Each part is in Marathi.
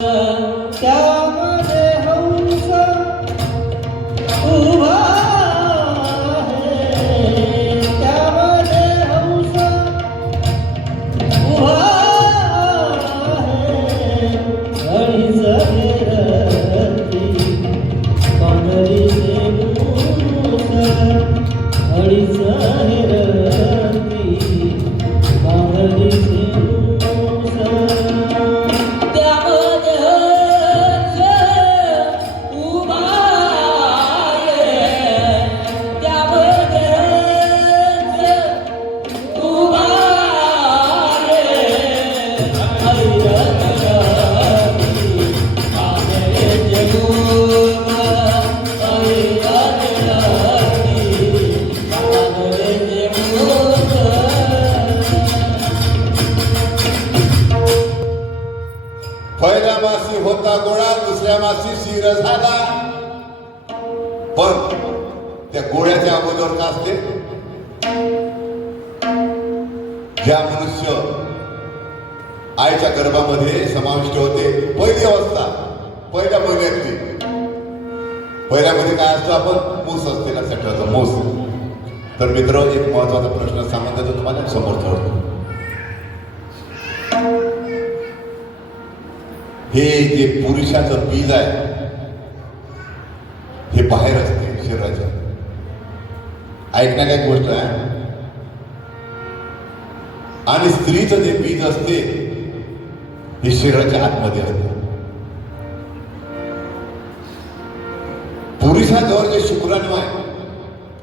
त्यामध्ये हंस उभा आहे, त्यामध्ये हंस उभा आहे. हळीच हेरती पांढरीचे मूस, हळीच हेरती पांढरीचे मूस. त्यामध्ये हंस उभा आहे, त्यामध्ये हंस उभा आहे. हरिहरती पांढरेचे मूस, हरिहरती पांढरेचे मूस. पहिल्या मासी होता गोळा, दुसऱ्या मासी शिर झाला. पण त्या गोळ्याच्या अगोदर का असते? ज्या मनुष्य आईच्या गर्भामध्ये समाविष्ट होते, पहिली अवस्था पहिल्या महिन्यातली, पहिल्यामध्ये काय असतं? आपण मूस असते, लक्षात ठेवायचं, मूस. तर मित्र, एक महत्वाचा प्रश्न सांगून देतो तुम्हाला, समोर ठेवतो. हे जे पुरुषाचं बीज आहे, हे बाहेर असते शरीराच्या. ऐकण्याला एक गोष्ट आहे. आणि स्त्रीचं जे बीज असते, हे शरीराच्या आतमध्ये असते. पुरुषाजवळ जे शुक्राणू आहे,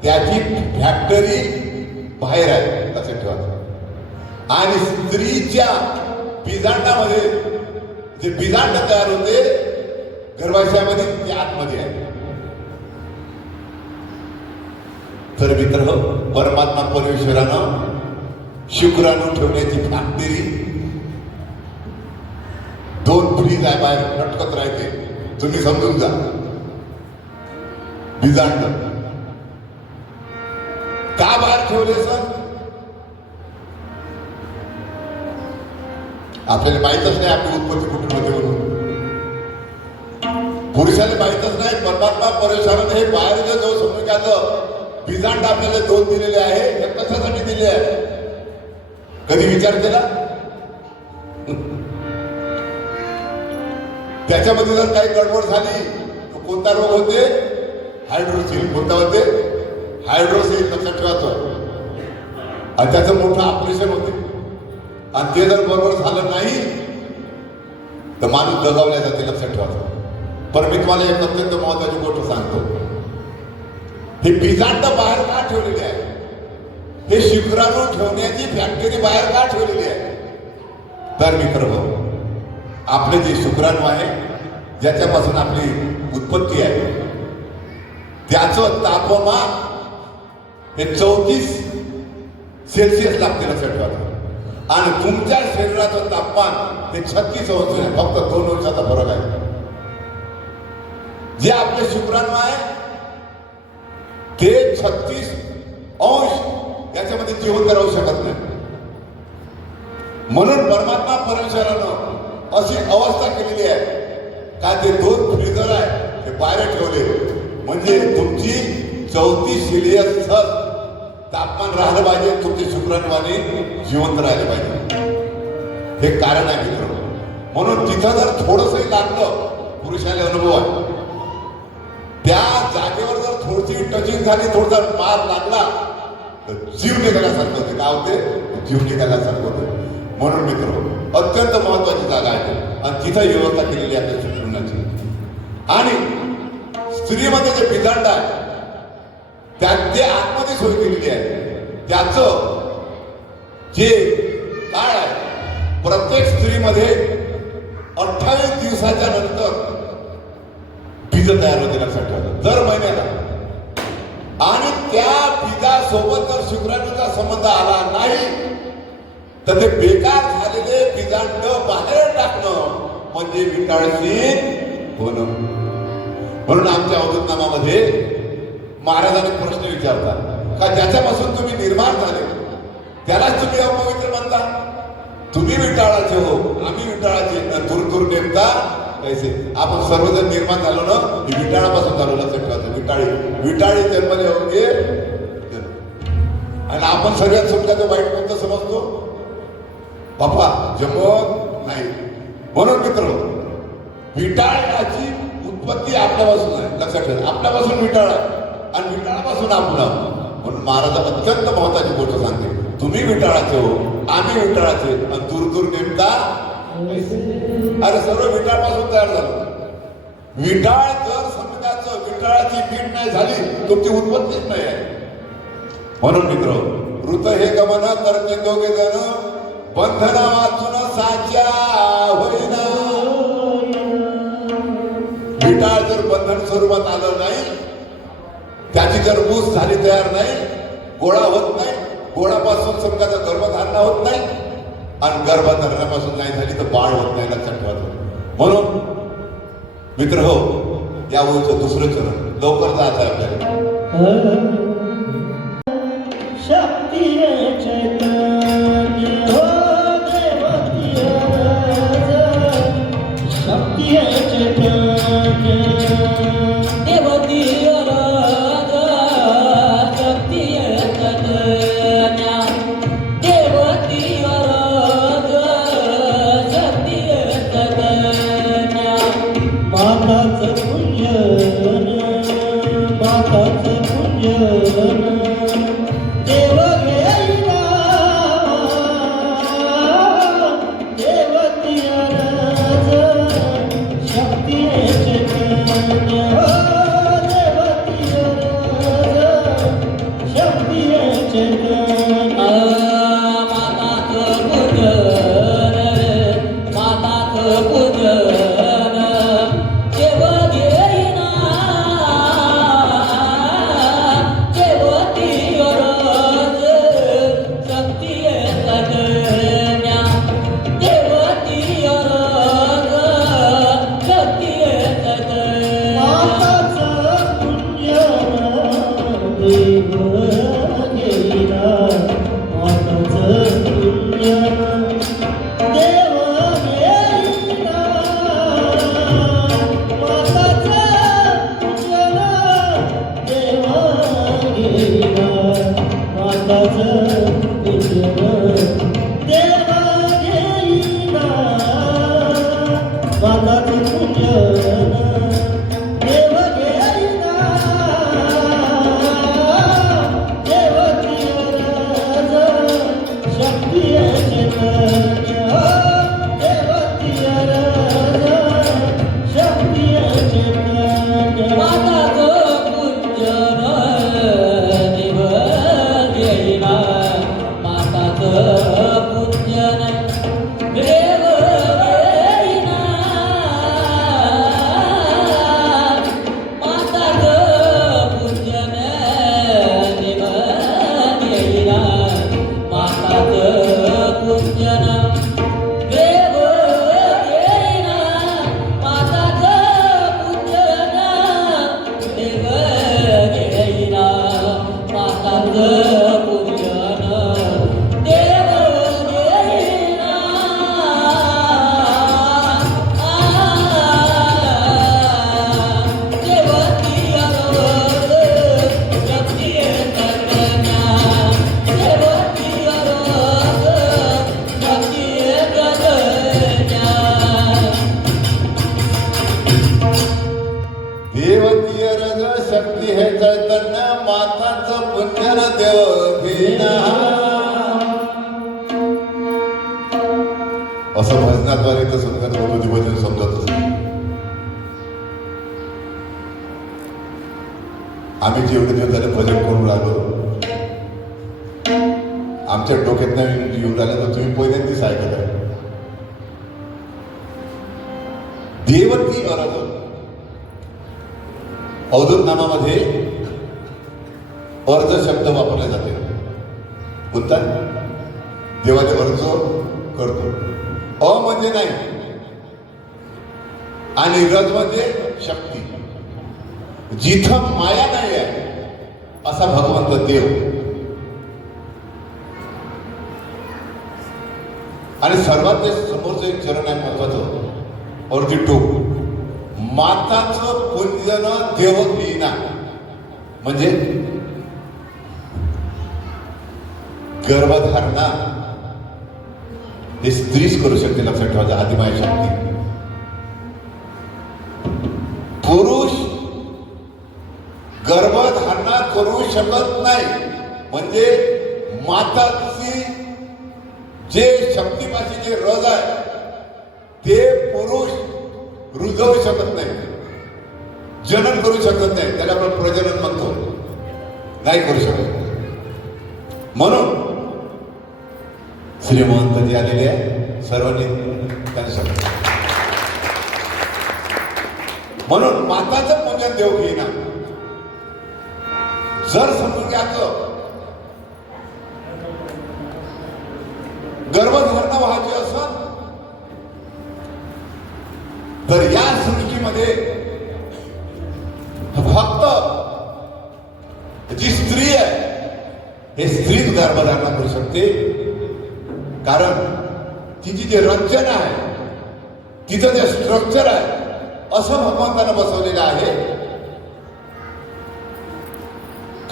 त्याची फॅक्टरी बाहेर आहे, लक्षात ठेवायचं. आणि स्त्रीच्या बीजांडामध्ये जे बीजांड तयार होते गर्भाशयामध्ये, ते आतमध्ये आहे. तर मित्र, परमात्मा परमेश्वरानं शुक्राणू ठेवण्याची फॅक्टरी दोन फ्रीज आहे, बाहेर लटकत राहते. तुम्ही समजून जा. बीजांड का बाहेर ठेवले सर? आपल्याला माहीतच नाही आपली उत्पत्ती कुठून होते म्हणून. पुरुषाला माहीतच नाही. परमात्मा परमेश्वराने हे बाहेर जो समूहाचं बीजांड आपल्याला दोन दिलेले आहे, हे कशासाठी दिले आहे? कधी विचार केला? त्याच्यामध्ये जर काही गडबड झाली तर कोणता रोग होते? हायड्रोसिल. कोणता होते? हायड्रोसिल. लक्षात ठेवायचं. आणि त्याचं मोठं ऑपरेशन होते. आणि ते जर बरोबर झालं नाही तर माणूस दगावला जाते, लक्षात ठेवायचं. पण मी तुम्हाला एक अत्यंत महत्वाची गोष्ट सांगतो. हे बीजांड बाहेर का ठेवलेले आहे? हे शुक्राणू ठेवण्याची फॅक्टरी बाहेर का ठेवलेली आहे? तर मित्र, आपले जे शुक्राणू आहे, ज्याच्यापासून आपली उत्पत्ती आहे, त्याचं तापमान हे 34 सेल्सिअस लागते, लक्षात ठेवायचं. आणि तुमच्या शरीराचं तापमान ते 36 अंश आहे. फक्त 2 अंशाचा फरक आहे. जे आपले शुक्राणू आहे ते 36 अंश, याच्यामध्ये जिवंत राहू शकत नाही. म्हणून परमात्मा परमेश्वरानं अशी अवस्था केलेली आहे का ते दोन फ्रीजर आहे, हे बाहेर ठेवले. म्हणजे तुमची 34 सेल्सिअस तापमान राहिलं पाहिजे, तुमचे शुक्राणूवाने जिवंत राहिले पाहिजे. हे कारण आहे मित्र. म्हणून तिथं जर थोडंसं लागलं, पुरुषाला अनुभव आहे, त्या जागेवर जर थोडीशी टचिंग झाली, थोडासा मार लागला तर जीव निघाल्यासारखं होते. काय होते? जीव निघाल्यासारखं होते. म्हणून मित्र, अत्यंत महत्वाची जागा आहे आणि तिथं व्यवस्था केलेली आहे शुक्राणूची. आणि स्त्रीमध्ये जे बीजांड आहे, त्यात ते आतमध्ये सोय केलेली आहे. त्याचं जे काळ आहे, प्रत्येक स्त्रीमध्ये 28 दिवसाच्या नंतर बीज तयार होते, लक्षात ठेवा, दर महिन्याला. आणि त्या बीजासोबत जर शुक्राणूचा संबंध आला नाही तर ते बेकार झालेले बीजांड बाहेर टाकणं म्हणजे विटाळशील होणं. म्हणून आमच्या अवधूतनामामध्ये महाराजांनी प्रश्न विचारतात का ज्याच्यापासून तुम्ही निर्माण झाले त्यालाच तुम्ही अपवित्र म्हणता. तुम्ही विटाळाचे हो, आम्ही विटाळाचे, दूर दूर नेमता कैसे आपण सर्वजण निर्माण झालो ना विटाळापासून झालो, लक्षात ठेवायचं. विटाळी जन्मले होते आणि आपण सगळ्यात सुखाचं वाईट कोणतं समजतो? बापा जमत नाही. म्हणून मित्र विटाळाची उत्पत्ती आपल्यापासून आहे, लक्षात ठेवा. आपल्यापासून विटाळ आहे आणि विटाळापासून आपण. म्हणून महाराज अत्यंत महत्वाची गोष्ट सांगते, तुम्ही विटाळाचे हो, आम्ही विटाळाचे आणि दूर दूर नेमता. अरे सर्व विटाळापासून तयार झालं. विटाळ जर समजायचं विटाळाची पीठ नाही झाली तुमची उत्पत्तीच नाही आहे. म्हणून मित्र ऋत हे गमन करते दोघे जण, बंधना वाचून साच्या होईना. विटाळ जर बंधन स्वरूपात आलं नाही, त्याची जर ऊस झाली तयार नाही, गोळा होत नाही, गोळापासून समजाचा गर्भधारणा होत नाही आणि गर्भधारणापासून नाही झाली तर बाळ होत नाही, लक्षात ठेवायचं. म्हणून मित्र हो, या ओळीचं दुसरं चरण लवकर जायचं आहे आपल्याला. शक्ती चैतन्य हो देवती शक्ती चैतन्य देवती शक्ती चैतन्य देवती शक्ती चैतन्य माताचं पूजन माताचं पूजन देव घेईना देवती रज शक्ती चैतन्य देवती रज शक्ती चैतन्य माताचं पूजन माताचं पूजन देव घेईना देवती रज शक्ती चैतन्य देवती रज शक्ती चैतन्य माताचं पूजन देव घेईना माताचं पूजन देव घेईना माताचं पूजन देव घेईना माताचं पूजन देव घेईना माताचं पूजन देव घेईना देवती रज शक्ती चैतन्य देवती रज शक्ती चैतन्य माताचं पूजन देव घेईना माताचं पूजन देव घेईना माताचं पूजन देव घेईना माताचं पूजन देव घेईना माताचं पूजन देव घेईना माताचं पूजन देव घेईना देवती रज शक्ती चैतन्य देवती रज शक्ती चैतन्य देवतीय रज शक्ती हे चैतन्य माताचं पुण्यन देव घेईना. असं भजनाद्वारे तर संगत होतो भजन समजत असत. आम्ही जेवढे दिवस झाले भजन करून राहिलो, आमच्या डोक्यात नाही येऊन राहिलं तर तुम्ही पहिल्यांदाच ऐकत आहे. देवती अरज अवधूत नामामध्ये अर्ज शब्द वापरले जाते. कोणता? देवाने अर्ज करतो. अ म्हणजे नाही आणि रज म्हणजे शक्ती. जिथं माया नाही आहे असा भगवंत देव. आणि सर्वात समोरचं एक चरण आहे महत्वाचं, और ती टोक. माताचं पुंजन देव घेईना म्हणजे गर्भधारणा हे स्त्रीच करू शकते. लक्षात ठेवायचं आदिमाय शक्ती. पुरुष गर्भधारणा करू शकत नाही. म्हणजे माताची जे शक्तीपाशी जे रज आहे ते पुरुष रुजवू शकत नाही, जनन करू शकत नाही. त्याला आपण प्रजनन म्हणतो, नाही करू शकत. म्हणून श्रीमंत जे आलेले आहे सर्वांनी त्यांचं म्हणून माताचं पूजन देव घेईना. जर समजून घ्यायचं गर्भधारणा व्हायची असत तर या सृष्टीमध्ये फक्त जी स्त्री आहे हे स्त्रीच गर्भधारणा करू शकते. कारण तिची जे रचना आहे, तिचं जे स्ट्रक्चर आहे, असं भगवंतानं बसवलेलं आहे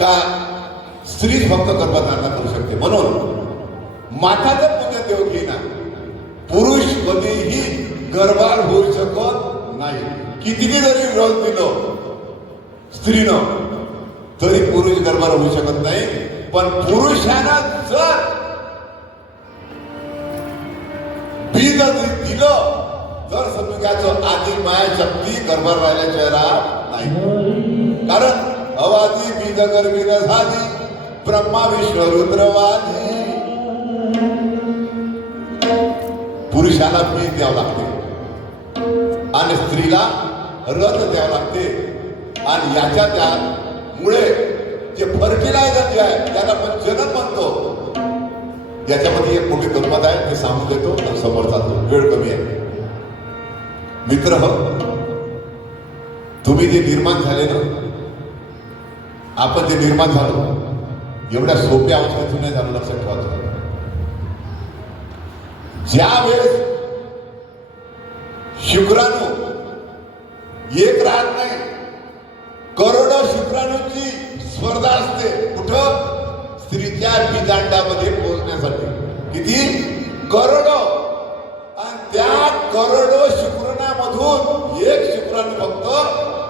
का स्त्रीच फक्त गर्भधारणा करू शकते. म्हणून माताचं पुण्य देव घेईना. पुरुष कधीही गर्भार होऊ शकत नाही. कितीही जरी रस दिलं स्त्रीनं तरी पुरुष गर्भार होऊ शकत नाही. पण पुरुषानं जर बीज दिलं तर समजून घ्यायचं आधी माया शक्ती गर्भार राहिल्याशिवाय राहत नाही. कारण अवादी बीज गर्भीन झाली ब्रह्मा विष्णू रुद्रवादी. पुरुषाला बीज द्यावं लागते आणि स्त्रीला रथ द्यावं लागते. आणि याच्या त्यामुळे जे फर्टिलायझर जे आहे त्याला आपण जनन म्हणतो. याच्यामध्ये एक मोठी गंमत आहे, ते सांगून देतो आणि समोर चालतो, वेळ कमी आहे. मित्र हो, तुम्ही जे निर्माण झाले ना, आपण जे निर्माण झालो एवढ्या सोप्या अवस्थेतून नाही झालं. लक्षात ठेवायचं ज्या वेळेस शुक्राणू एक राहत नाही, करोडो शुक्राणूंची स्पर्धा असते. कुठं? स्त्रीच्या बीजांडामध्ये पोहोचण्यासाठी. किती? करोडो. आणि त्या करोडो शुक्राणूमधून एक शुक्राणू फक्त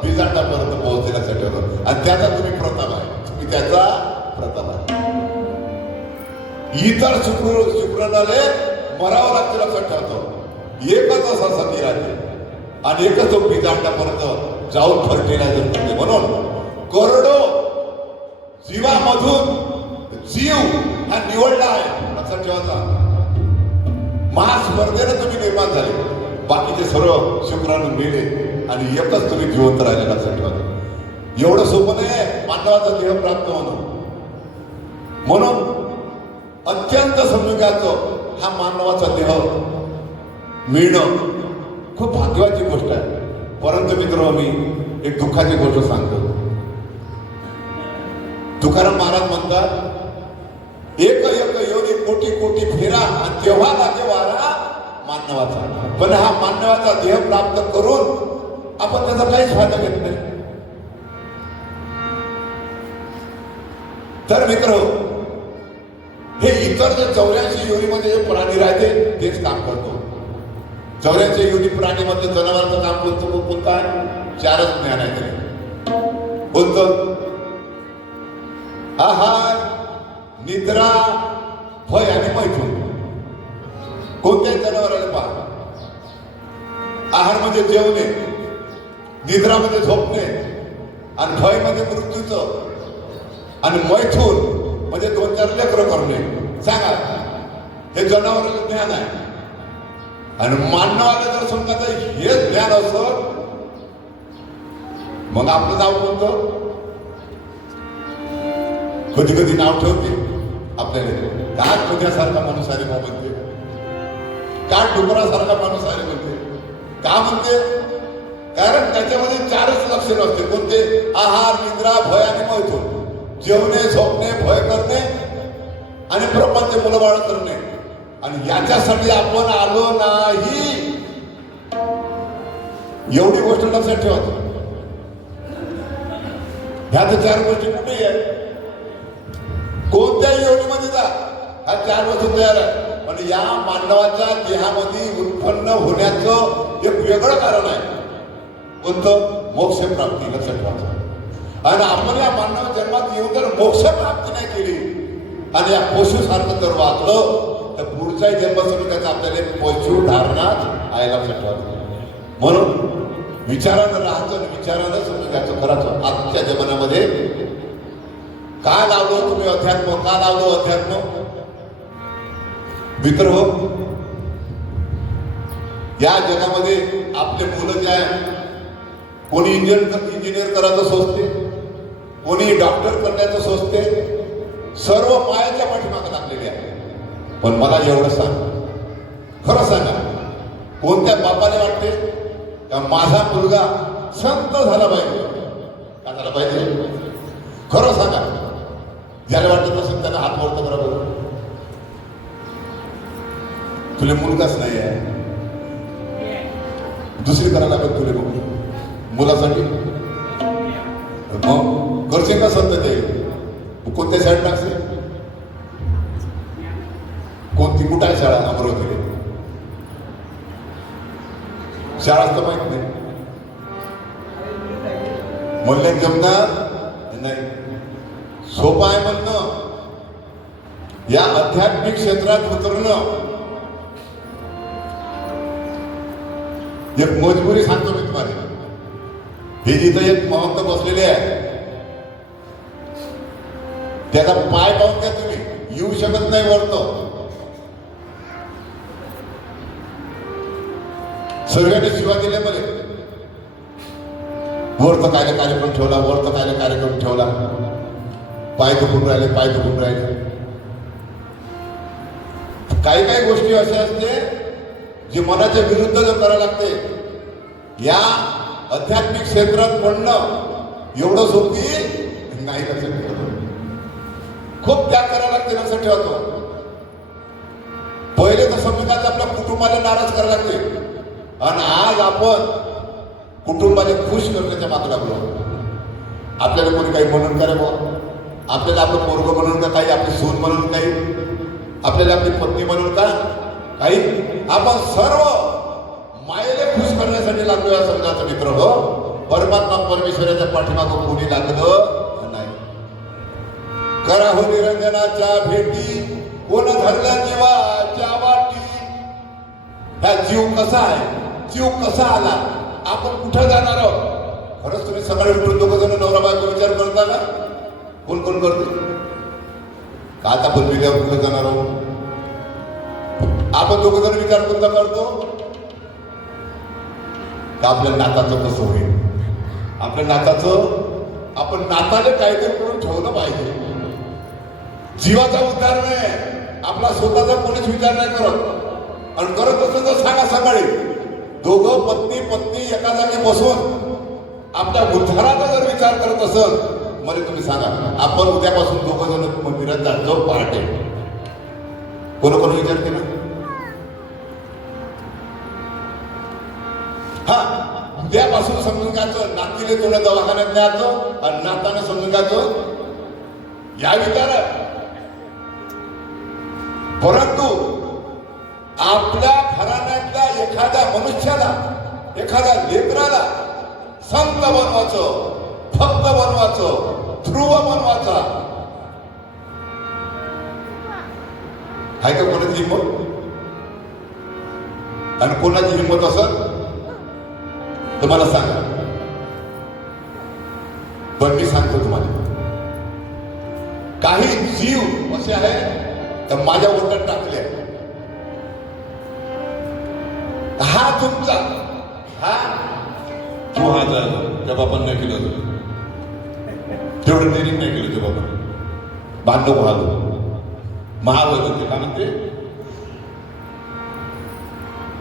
बीजांडापर्यंत पोहोचण्यासाठी होतं. आणि त्याचा तुम्ही प्रताप आहे, तुम्ही त्याचा प्रताप आहे. इतर शुक्राणूला मरावं लागतं. लक्षात ठेवतो एकच असा सती राहते आणि एकच तो बीजांडापर्यंत जाऊन फर्टिलायझर करते. म्हणून करोडो जीवामधून जीव हा निवडला आहे. लक्षात ठेवायचा. महास्पर्धेने तुम्ही निर्माण झाले, बाकीचे सर्व शुक्राणू मेले आणि एकच तुम्ही जिवंत राहिले. लक्षात ठेवायचं. एवढं सोपं नाही मानवाचा देह प्राप्त होणं. म्हणून अत्यंत समजून घ्यायचं हा मानवाचा देह मिळणं खूप भाग्यवाची गोष्ट आहे. परंतु मित्र मी एक दुःखाची गोष्ट सांगतो. तुकाराम महाराज म्हणतात एक एक योनी कोटी कोटी फेरा आणि तेव्हा लागे वारा मानवाचा. पण हा मानवाचा देह प्राप्त करून आपण त्याचा काहीच फायदा घेत नाही. तर मित्र हे इतर जे 84 योनीमध्ये जे प्राणी राहते तेच काम करतो. 84 योनी प्राणीमध्ये जनावरांचं काम कोणतं आहे? 4च ज्ञान आहे तरी. कोणतं? आहार, निद्रा, भय आणि मैथून. कोणत्याही जनावराला पहा, आहार म्हणजे जेवणे, निद्रा म्हणजे झोपणे, आणि भय म्हणजे मृत्यूचं, आणि मैथून म्हणजे 2-4 लेकरं करणे. सांगा, हे जनावराला ज्ञान आहे. आणि मानवाला जर समजा हे ज्ञान असं मग आपलं नाव कोणतं? कधी कधी नाव ठेवते आपल्याला का तुझ्यासारखा माणूस आले का म्हणते, का डुकरासारखा माणूस आले म्हणते. का म्हणते? कारण त्याच्यामध्ये 4च लक्षणं असते. कोणते? आहार, निद्रा, भय आणि मैथून. जेवणे, झोपणे, भय करणे आणि प्रपंच मुलबाळ करणे. आणि याच्यासाठी आपण आलो नाही. एवढी गोष्ट लक्षात ठेवा. ह्या तर 4 गोष्टी कुठेही आहे. कोणत्याही योनीमध्ये जा, ह्या 4 वस्तू तयार आहे. पण या मानवाच्या देहामध्ये उत्पन्न होण्याचं एक वेगळं कारण आहे. कोणतं? मोक्ष प्राप्ती. लक्षात ठेवायचं. आणि आपण या मानव जन्मात येऊन जर मोक्ष प्राप्ती नाही केली आणि या पशुसारखं जर वागलं तर पुढचाही जन्म सुरू त्याचा आपल्याला पशु धारणाच आहे. लक्षात ठेवायचं. म्हणून विचारानं राहायचं आणि विचारानं समजून घ्यायचं. खरंच आजच्या जमान्यामध्ये का लावलं तुम्ही अध्यात्म? का लावलं अध्यात्म? मित्र हो, या जगामध्ये आपले मुलं जे आहे, कोणी इंजिनियर करायचं सोचते, कोणी डॉक्टर करण्याचं सोचते, सर्व मायाच्या पाठीमागे लागलेले आहे. पण मला एवढं सांग, खरं सांगा, कोणत्या बापाने वाटते का माझा मुलगा संत झाला पाहिजे? का झाला पाहिजे? खरं सांगा. ज्याला वाटत असेल त्यांना हात वरत करा बरं. तुला मुलगाच नाही आहे, दुसरी करायला लागेल तुला मुलासाठी. मग करशील का संत ते? कोणत्या शाळेत टाकशील? कोणती? कुठं आहे शाळा? अमरावतीला शाळाच तर माहित नाही. म्हणले जमणार नाही. सोपं आहे म्हणणं. या आध्यात्मिक क्षेत्रात उतरणं एक मजबुरी सांगतो मी तुम्हाला. हे जिथं एक महंत बसलेले आहे त्याचा पाय पाहून घ्या तुम्ही. येऊ शकत नाही वरतो. सर्वांनी शिवा दिल्या मला. वरत कायला कार्यक्रम ठेवला, वरत कायला कार्यक्रम ठेवला. पाय दुखून राहिले, पाय दुखून राहिले. काही काही गोष्टी अशा असते जे मनाच्या विरुद्ध जर करायला लागते. या आध्यात्मिक क्षेत्रात पडणं एवढं सोपी नाही. लक्षात ठेवतो. खूप त्याग करायला लागते. लक्षात ठेवतो. पहिले तर समजायचं आपल्या कुटुंबाला नाराज करायला लागते. आणि आज आपण कुटुंबाला खुश करण्याच्या मागे लागलो. आपल्याला कोणी काही म्हणून करा बुवा, आपल्याला आपलं पोरगं म्हणून का काही, आपली सून म्हणून काही, आपल्याला आपली पत्नी म्हणून का काही, आपण सर्व मायेला खुश करण्यासाठी लागलो. या समजायचं मित्र हो. परमात्मा परमेश्वराच्या पाठीमागं कोणी लागलं नाही. करा हो निरंजनाच्या भेटी, कोण धरल्या जीवाच्या वाटी. हा जीव कसा आहे, जीव कसा आला, आपण कुठं जाणार आहोत? खरंच तुम्ही सकाळी उठून दोघं जण नवरा बायको विचार करता का? कोण कोण करते का? आता पण विद्यावर कुठे जाणार आहोत? आपण दोघं जण विचार कोणता करतो का आपल्या नाताचं कसं होईल? आपल्या नाताचं आपण नाताने काहीतरी करून ठेवलं पाहिजे. जीवाचा उद्धार नाही, आपला स्वतःचा कोणीच विचार नाही करत. आणि करत असं तर सांगा सकाळी दोघं पत्नी पत्नी एका जागी बसून आपल्या उद्धाराचा जर विचार करत असेल, मला तुम्ही सांगा, आपण उद्यापासून दोघं जण मंदिरात जातो पहाटे. कोण कोण विचार केला? हा, उद्यापासून समजून घ्यायचं, नातीले थोडं दवाखान्यात न्यायचं आणि नाताने समजून घ्यायचं या विचारात. परंतु आपल्या घराण्यातल्या एखाद्या मनुष्याला, एखाद्या लेकराला संत बनवायचं, भक्त बनवायचं, ध्रुव बनवायचा आहे का कोणाची हिंमत? आणि कोणाची हिंमत असत तुम्हाला सांगा. पण मी सांगतो तुम्हाला, काही जीव असे आहे तर माझ्या ओटात टाकले. हा तुमचा, हा तू हा त्या बापान नाही केलं, तेवढं ट्रेनिंग नाही केलं त्या बाबा. बांधव महालो महावय म्हणते का म्हणते?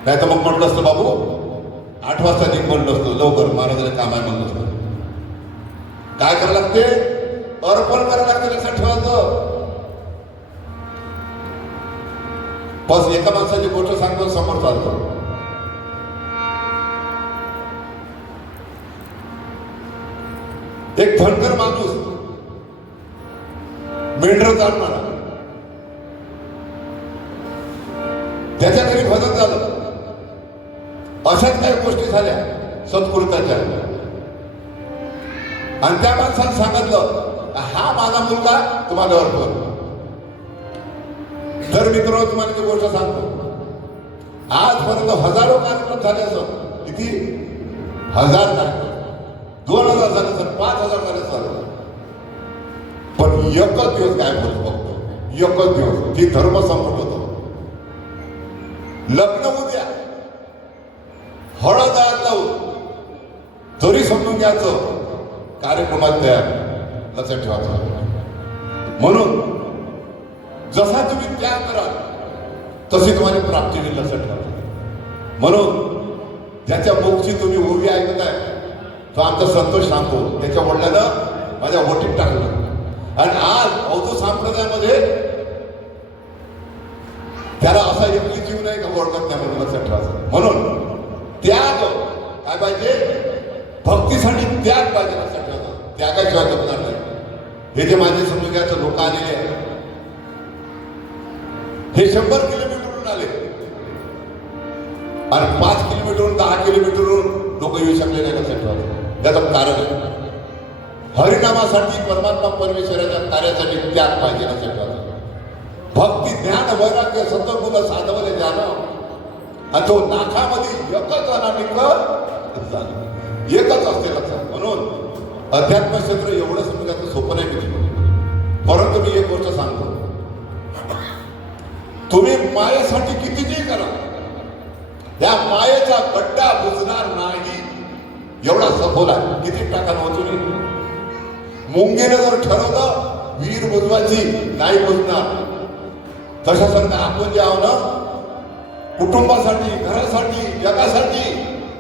नाही तर मग म्हटलं असतं बाबू 8 वाजता निघ म्हणलं असतं, लवकर महाराजाला काम आहे म्हणलं असतं. काय करायला लागते? अर्पण करायला लागते. लक्षात ठेवायचं. बस एका माणसाची गोष्ट सांगतो, समोर चालतो. एक धनगर माणूस मेंढर चालणारा, त्याच्या घरी भजन झालं. अशाच काही गोष्टी झाल्या सत्कृताच्या, आणि त्या माणसाने सांगितलं हा माझा मुलगा तुम्हाला अर्पण. तर मित्र तुम्हाला ती गोष्ट सांगतो, आजपर्यंत हजारो कार्यक्रम झाले असत. किती? 1000 कार्यक्रम, 2000 झाले सर, 5000 झाले सर. पण एकच दिवस काय बोलतो बघतो, एकच दिवस ती धर्म संकट होतो. लग्न उद्या, हळद आज लावू, तरी समजून घ्यायचं कार्यक्रमात तयार, लक्षात ठेवायचं. म्हणून जसा तुम्ही त्याग कराल तशी तुम्हाला प्राप्ती होईल, लक्षात ठेवा. म्हणून ज्याच्या मुखची तुम्ही ओवी ऐकत आहे तो आमचा संतोष सांगतो, त्याच्या वडिलांना माझ्या ओटीत टाकलं. आणि आज अवधूत संप्रदायामध्ये त्याला असा एकही जीव नाही का ओळखत नाही, म्हणून लक्षात ठेवायचं. म्हणून त्याग काय पाहिजे? भक्तीसाठी त्याग पाहिजे, लक्षात ठेवायचं. त्यागाशिवाय जमणार नाही. हे जे माझे समजून घ्यायचं लोक आलेले आहेत, हे 100 किलोमीटरवरून आले आणि 5 किलोमीटरवरून 10 किलोमीटरवरून लोक येऊ शकले नाही, लक्षात ठेवायचं. त्याचं कारण आहे हरिनामासाठी, परमात्मा परमेश्वराच्या कार्यासाठी त्याग पाहिजे, लक्षात ठेवायचं. भक्ती, ज्ञान, वैराग्य, सत्वगुण साधवले ज्ञान, आणि तो नाथामध्ये एकच अनामिक झालं, एकच असते, लक्षात. म्हणून अध्यात्म क्षेत्र एवढं समजायचं सोपं नाही मित्र. परंतु मी एक गोष्ट सांगतो, तुम्ही मायेसाठी कितीही करा, या मायेचा गड्डा बुजणार नाही, एवढा सखोल आहे. किती टाका नव्हतो मुंगीने जर ठरवलं विहीर बुजवायची, नाही बुजणार. तशासारखं आपण जे आहो ना, कुटुंबासाठी, घरासाठी, जगासाठी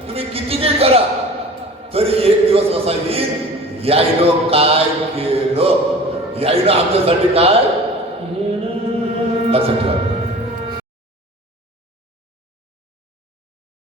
तुम्ही कितीही करा, तरी एक दिवस असा येईल, यायनं काय केलं, यायनं आमच्यासाठी काय, लक्षात ठेवा.